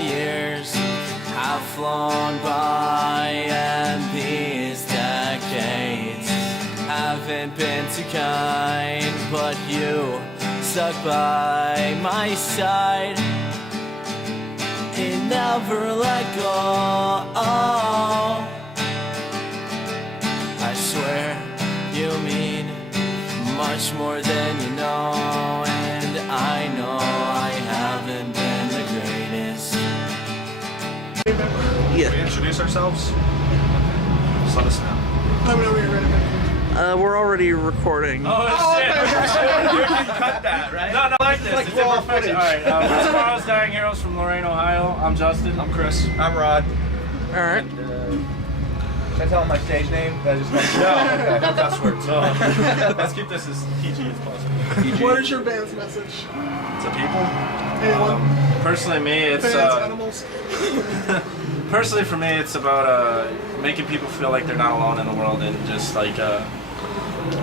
years have flown by, and these decades haven't been too kind, but you stuck by my side and never let go. I swear you mean much more than you know, and I know I haven't been the greatest. Yeah. We introduce ourselves? Just let us know. We're already recording. Oh, shit! You can cut that, right? No, I like this. Like it's raw footage. Alright, we're Tomorrow's Dying Heroes from Lorain, Ohio. I'm Justin. I'm Chris. I'm Rod. Alright. Should I tell him my stage name? That I just no, okay. No cuss words. Let's keep this as PG as possible. PG. What is your band's message? To people? Anyone? Personally, me, it's Fans, animals? personally for me, it's about making people feel like they're not alone in the world, and just like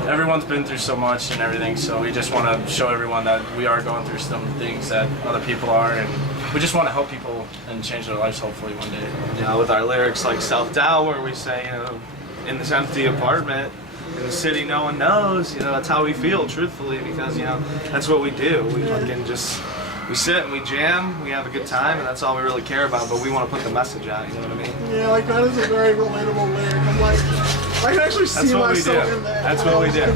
everyone's been through so much and everything, so we just want to show everyone that we are going through some things that other people are, and we just want to help people and change their lives hopefully one day. You know, with our lyrics like Self-Doubt, where we say, you know, in this empty apartment in the city no one knows, you know, that's how we feel truthfully, because, you know, that's what we do. We fucking just, we sit and we jam, we have a good time, and that's all we really care about, but we want to put the message out, you know what I mean? Yeah, like that is a very relatable lyric. I'm like, I can actually see myself in that. That's what we do.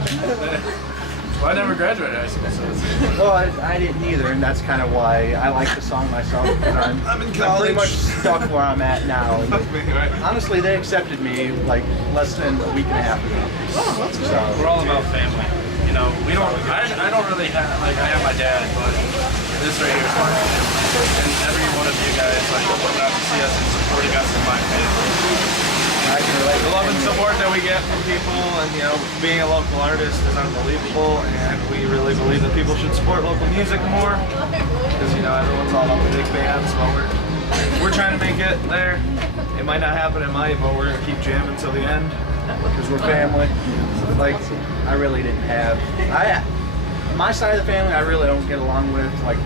Well, I never graduated high school, so it's... Well, I didn't either, and that's kind of why I like the song myself. I'm in I'm pretty much stuck where I'm at now. Right. Honestly, they accepted me like less than a week and a half ago. Oh, that's good. So, We're all about family. You know, we don't, I don't really have, like, I have my dad, but this right here is my family. And every one of you guys, like, coming out to see us and supporting us in my family. I can relate. The love and support that we get from people, and, you know, being a local artist is unbelievable, and we really believe that people should support local music more, because, you know, everyone's all about the big bands, but we're trying to make it there. It might not happen, it might, but we're going to keep jamming till the end. because we're family. Like, I really didn't have. My side of the family, I really don't get along with, like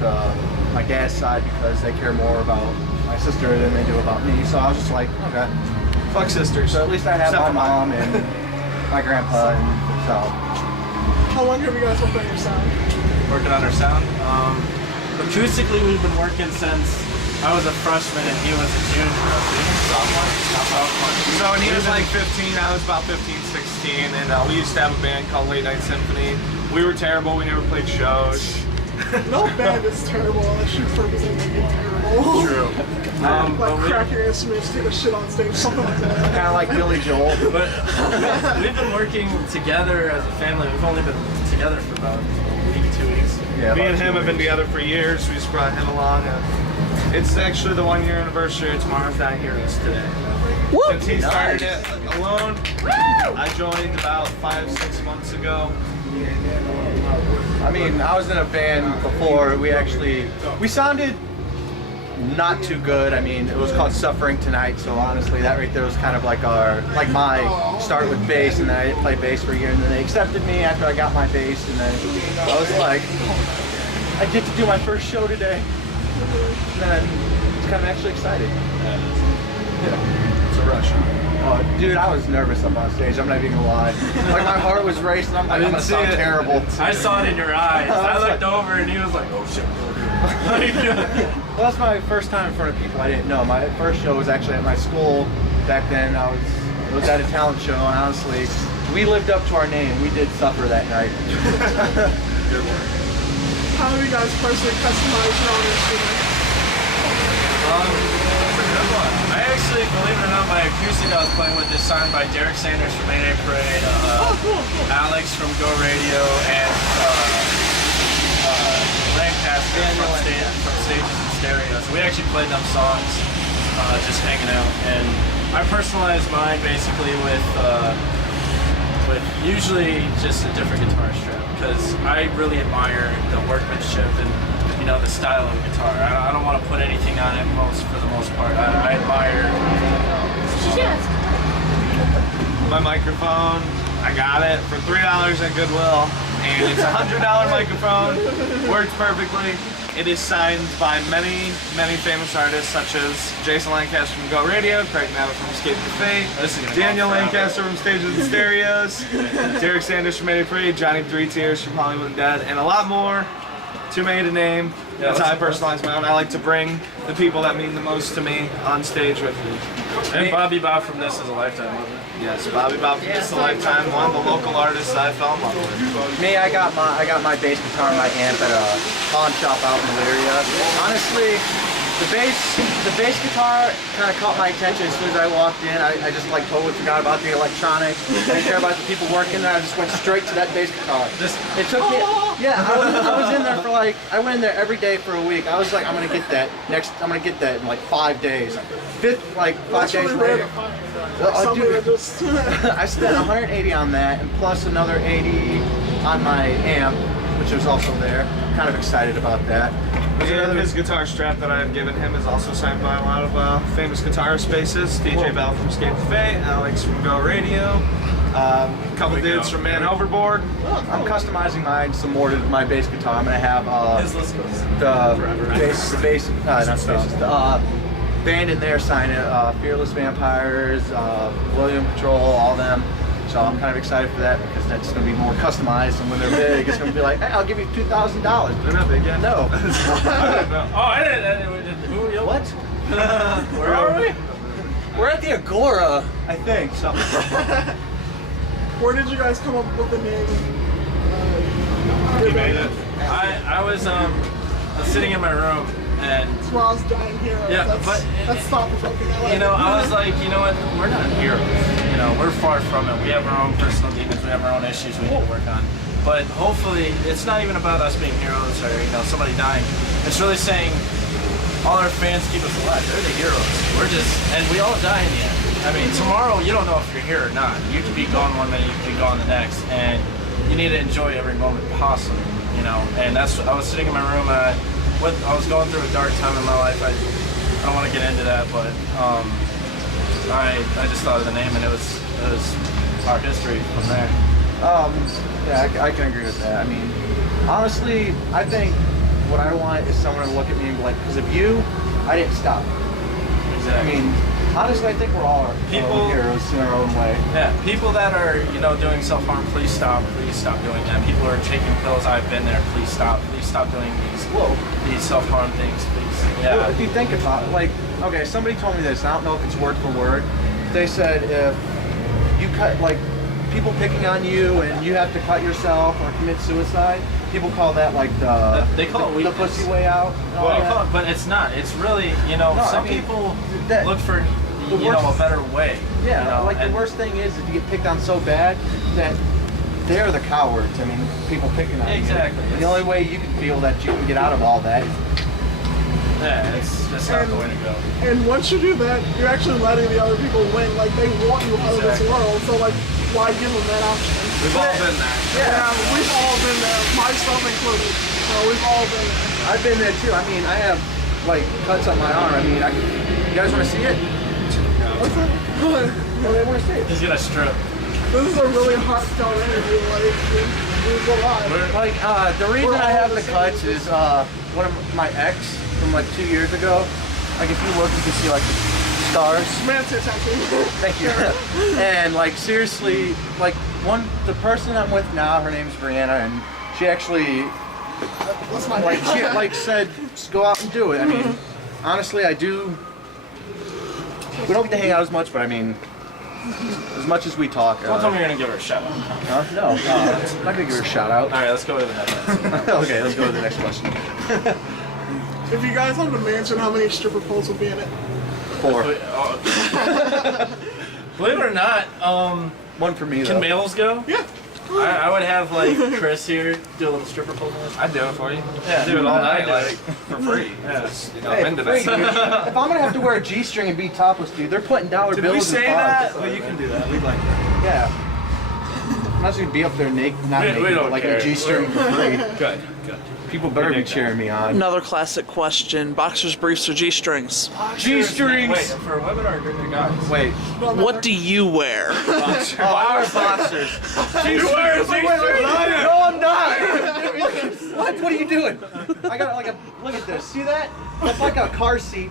my dad's side, because they care more about my sister than they do about me. So I was just like, okay, Fuck sisters. so at least I have Except my for mom and my grandpa, and so. How long have you guys worked on your sound? Working on our sound. Acoustically, we've been working since I was a freshman and he was a junior. Sophomore. So when he was like 15, I was about 15, 16, and we used to have a band called Late Night Symphony. We were terrible, we never played shows. No band is terrible unless you purposely make it terrible. True. Like crack your instruments, take a shit on stage, something like that. Kind of like Billy Joel. But we've been working together as a family. We've only been together for about a week, 2 weeks. Yeah, Me about and him 2 have been weeks. together for years. We just brought him along. It's actually the 1 year anniversary of Tomorrow's Dying Heroes today. Woo! Since he started it alone, I joined about 5-6 months ago. I mean, I was in a band before. We sounded not too good. I mean, it was called Suffering Tonight, so honestly, that right there was kind of like my start with bass, and then I didn't play bass for a year, and then they accepted me after I got my bass, and then I was like, I get to do my first show today. And then I was kind of actually excited. Yeah. It's a rush. Oh, dude, I was nervous up on stage. I'm not even gonna lie. Like, my heart was racing. I'm like, I'm gonna sound terrible. I saw it in your eyes. I looked over and he was like, oh shit. Well, that's my first time in front of people I didn't know. My first show was actually at my school. Back then, it was at a talent show, and honestly, we lived up to our name. We did suffer that night. Good work. How do you guys personally customize your own instrument? That's a good one. I actually, believe it or not, my acoustic I was playing with is signed by Derek Sanders from 8 Parade, Cool. Alex from Go Radio, and Lancaster from Stages and Stereos. We actually played them songs just hanging out, and I personalized mine basically with usually just a different guitar strap, because I really admire the workmanship and, you know, the style of guitar. I don't want to put anything on it for the most part. I admire My microphone, I got it for $3 at Goodwill, and it's a $100 microphone. Works perfectly. it is signed by many, many famous artists such as Jason Lancaster from Go Radio, Craig Mavett from Escape the Fate, Daniel Lancaster from Stages and Stereos, Derek Sanders from Eddie Free, Johnny Three Tears from Hollywood and Dead, and a lot more. Too many to name. That's how I personalize my own. I like to bring the people that mean the most to me on stage with me. And Bobby Bob from This Is a Lifetime, wasn't it? Yes, Bobby Bob from This Is a Lifetime, one of the local artists that I fell in love with. Me, I got my bass guitar and my amp at a pawn shop out in Elyria. Honestly, the bass guitar kind of caught my attention as soon as I walked in. I just like totally forgot about the electronics. I didn't care about the people working there. I just went straight to that bass guitar. It took me. Yeah, I was in there for like, I went in there every day for a week. I was like, I'm gonna get that in like 5 days. 5 days later. I spent 180 on that and plus another 80 on my amp, which was also there. Kind of excited about that. And his guitar strap that I've given him is also signed by a lot of famous guitar spaces. DJ Bell from Escape the Fate, Alex from Go Radio, a couple dudes from Man Overboard. I'm customizing mine some more to my bass guitar. I'm gonna have the band in there sign it. Fearless Vampires, William Patrol, all them. So I'm kind of excited for that because that's going to be more customized, and when they're big, it's going to be like, hey, I'll give you $2,000. They're not big yet. No. I didn't. Who are you? What? Where are we? We're at the Agora, I think. So. Where did you guys come up with the name? You made it. I was sitting in my room and. That's where I was dying heroes. Yeah, that's thought-provoking. You know, I was like, you know what? We're not heroes. You know, we're far from it. We have our own personal demons. We have our own issues we need to work on. But hopefully, it's not even about us being heroes or, you know, somebody dying. It's really saying all our fans keep us alive. They're the heroes. We're just, and we all die in the end. I mean, tomorrow, you don't know if you're here or not. You could be gone one minute, you could be gone the next. And you need to enjoy every moment possible, you know. And that's, I was sitting in my room and I was going through a dark time in my life. I don't want to get into that, but I just thought of the name, and it was our history from there. Yeah, I can agree with that. I mean, honestly, I think what I want is someone to look at me and be like, because of you, I didn't stop. Exactly. I mean, honestly, I think we're all our own heroes in our own way. Yeah, people that are, you know, doing self-harm, please stop doing that. People who are taking pills, I've been there, please stop doing these self-harm things, please. Yeah. Well, if you think about it, like, okay, somebody told me this, I don't know if it's word for word. They said if you cut, like, people picking on you and you have to cut yourself or commit suicide, people call that like they call it the pussy way out. Well, but it's not. It's really, you know, some people look for, you know, a better way. Yeah, you know, like the worst thing is if you get picked on so bad that they're the cowards. I mean, people picking on you. Exactly. The only way you can feel that you can get out of all that. Yeah, it's just not the way to go. And once you do that, you're actually letting the other people win. Like, they want you out of this world, so like, why give them that option? We've all been there. Yeah, we've all been there, myself included. We've all been there. I've been there too. I mean, I have like cuts on my arm. I mean, you guys want to see it? What's that? Well, they want to see it. He's gonna strip. This is a really heartfelt interview. Like, it was alive. Like, the reason I have the cuts is one of my ex from like 2 years ago. Like, if you look, you can see like the stars. Man, pay attention. Thank you. And like, seriously, like the person I'm with now, her name's Brianna, and she actually That's my like she like said, just go out and do it. I mean, honestly, I do. We don't get to hang out as much, but I mean, as much as we talk. Don't tell me you're gonna give her a shout out. No, I'm not gonna give her a shout out. All right, let's go to the next. Okay, let's go to the next question. If you guys owned a mansion, how many stripper poles would be in it? 4. Believe it or not, One for me though. can males go? Yeah. I would have like Chris here do a little stripper pole. I'd do it for you. Yeah, Do it all night, I'd do like, it. for free. Yeah. Just, you know, Hey, I'm into free, that. dude. If I'm gonna have to wear a G-string and be topless, dude, they're putting dollar Did bills we in say cars. that? Well, you can do that. We'd like that. Yeah. I'm not just gonna be up there naked, not We naked, don't but like care. a G-string for free. Good. People better be cheering me on. Another classic question: boxers, briefs, or g-strings? G-strings. Wait, for women or guys? Wait. What do you wear? Oh, I wear boxers. You wear a No, I'm not. What? What are you doing? I got like a, look at this. See that? That's like a car seat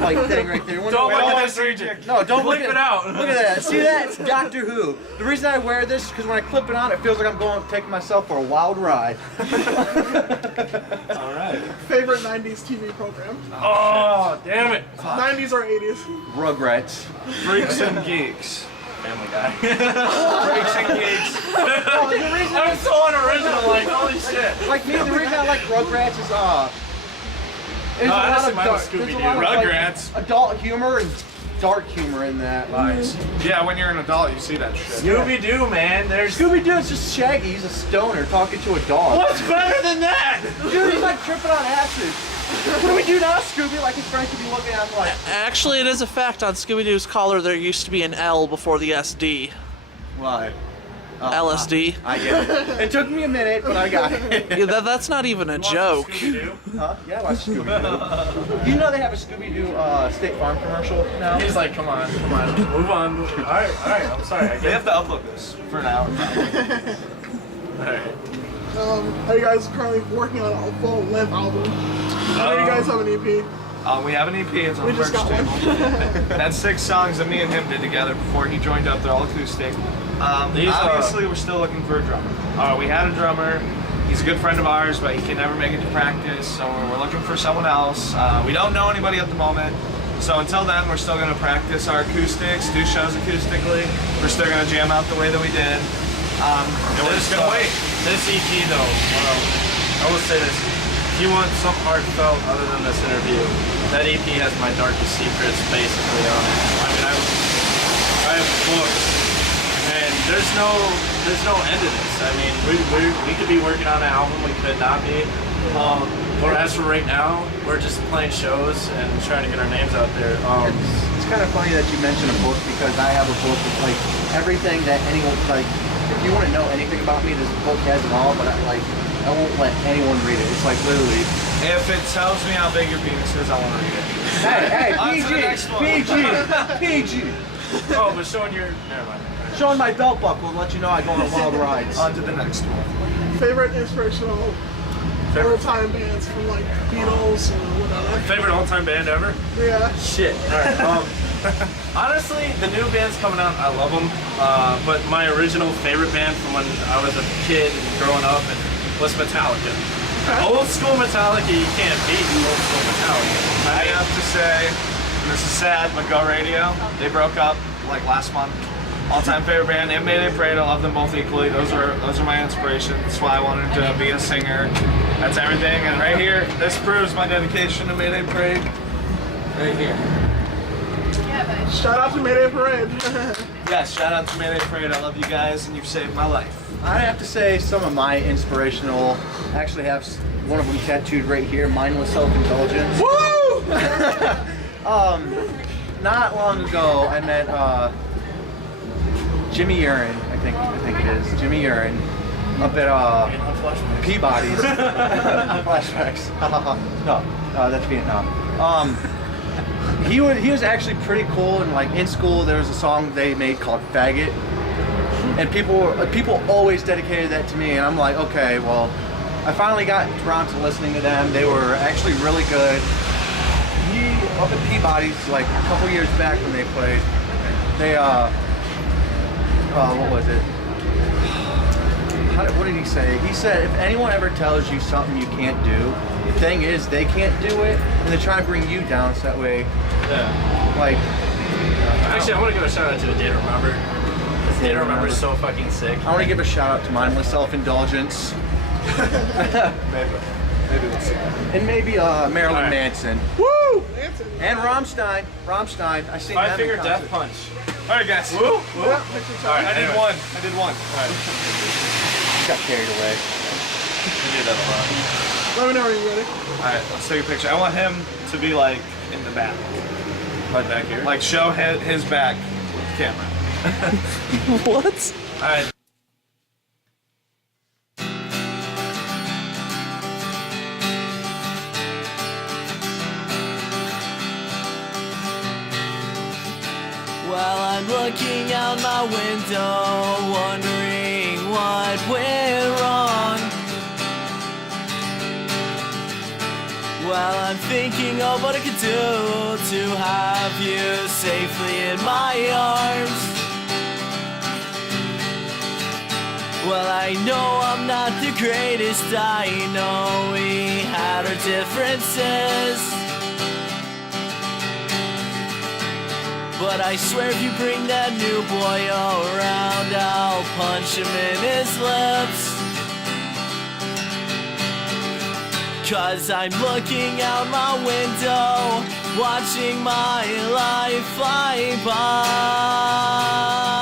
like thing right there. Don't look at this region. No, don't Clip look it out. Look at that. See that? It's Doctor Who. The reason I wear this is because when I clip it on, it feels like I'm going taking myself for a wild ride. All right. Favorite 90s TV program? Oh, damn it. 90s or 80s? Rugrats. Freaks and Geeks. Family Guy. Freaks and Geeks. Oh, the reason I'm so unoriginal, like, holy shit. like me, the reason I like Rugrats is there's No, a lot honestly, of mine was there's a Scooby-Doo. lot of, like, Rugrats. adult humor and dark humor in that. Lies. Yeah, when you're an adult, you see that shit. Scooby-Doo, man. There's... Scooby-Doo's just Shaggy. He's a stoner talking to a dog. What's better than that? Dude, he's like tripping on acid. What do we do now, Scooby? Like his friends could be looking at him like, Actually, it is a fact on Scooby-Doo's collar there used to be an L before the SD. why? LSD. I get it. It took me a minute, but I got it. Yeah, that's not even a joke. Scooby-Doo? Huh? Yeah, I watch Scooby-Doo. You know they have a Scooby-Doo State Farm commercial now? He's like, come on, move on. All right, I'm sorry. I They get have to upload this for an hour. All right. Are you guys currently working on a full length album? I know you guys have an EP. We have an EP. It's on We the just merch got table. one. That's 6 songs that me and him did together before he joined up. They're all acoustic. These are- Obviously, we're still looking for a drummer. We had a drummer. He's a good friend of ours, but he can never make it to practice, so we're looking for someone else. We don't know anybody at the moment, so until then, we're still going to practice our acoustics, do shows acoustically. We're still going to jam out the way that we did. And we're just going to wait. This EP, though, I will say this. If you want some heartfelt other than this interview, that EP has my darkest secrets basically on it. I mean, I have books, and there's no end to this. I mean, we could be working on an album, we could not be. But as for right now, we're just playing shows and trying to get our names out there. It's kind of funny that you mention a book because I have a book with like everything that anyone like. If you want to know anything about me, this book has it all. But I won't let anyone read it. It's like literally. If it tells me how big your penis is, I want to read it. Hey, On to the next one. PG. Oh, but showing your... Never mind. Showing my belt buckle and let you know I go on wild rides. On to the next one. Favorite inspirational old-time bands from like Beatles or whatever. Favorite all-time band ever? Yeah. Shit. All right. Honestly, the new bands coming out, I love them. But my original favorite band from when I was a kid and growing up was Metallica. Old school Metallica, you can't beat old school Metallica. I have to say, and this is sad, but Go Radio, they broke up like last month. All-time favorite band, and Mayday Parade, I love them both equally. Those are my inspirations. That's why I wanted to be a singer. That's everything. And right here, this proves my dedication to Mayday Parade. Right here. Shout out to Mayday Parade. Yes, shout out to Mayday Parade. I love you guys, and you've saved my life. I have to say some of my inspirational. I actually have one of them tattooed right here. Mindless self-indulgence. Woo! Not long ago, I met Jimmy Urine. I think it is Jimmy Urine up at Peabody's. Flashbacks. No, that's Vietnam. He was actually pretty cool, and like in school there was a song they made called Faggot, and people always dedicated that to me, and I'm like, okay, well, I finally got around to listening to them. They were actually really good. He up at Peabody's like a couple years back when they played, they what was it? What did he say? He said, if anyone ever tells you something you can't do, the thing is they can't do it, and they try to bring you down so that way, Yeah. like. Actually, I want to give a shout out to the Day to Remember. The Day to Remember is so fucking sick. I want to give a shout out to Mindless Self-Indulgence. Maybe we'll see. And maybe Marilyn All right. Manson. Woo! Dancing. And Rammstein. I seen them in Five-Finger concert. Death Punch. All right, guys. Woo! Woo! Yeah, picture time. I did Anyway. one. Got carried away. We do that a lot. Let me know when you're ready. All right, let's take a picture. I want him to be like in the back. Right back here. Like show his back with the camera. What? All right. While I'm looking out my window, wondering what went wrong. Well, I'm thinking of what I could do to have you safely in my arms. Well, I know I'm not the greatest, I know we had our differences, but I swear if you bring that new boy around, I'll punch him in his lips. 'Cause I'm looking out my window, watching my life fly by.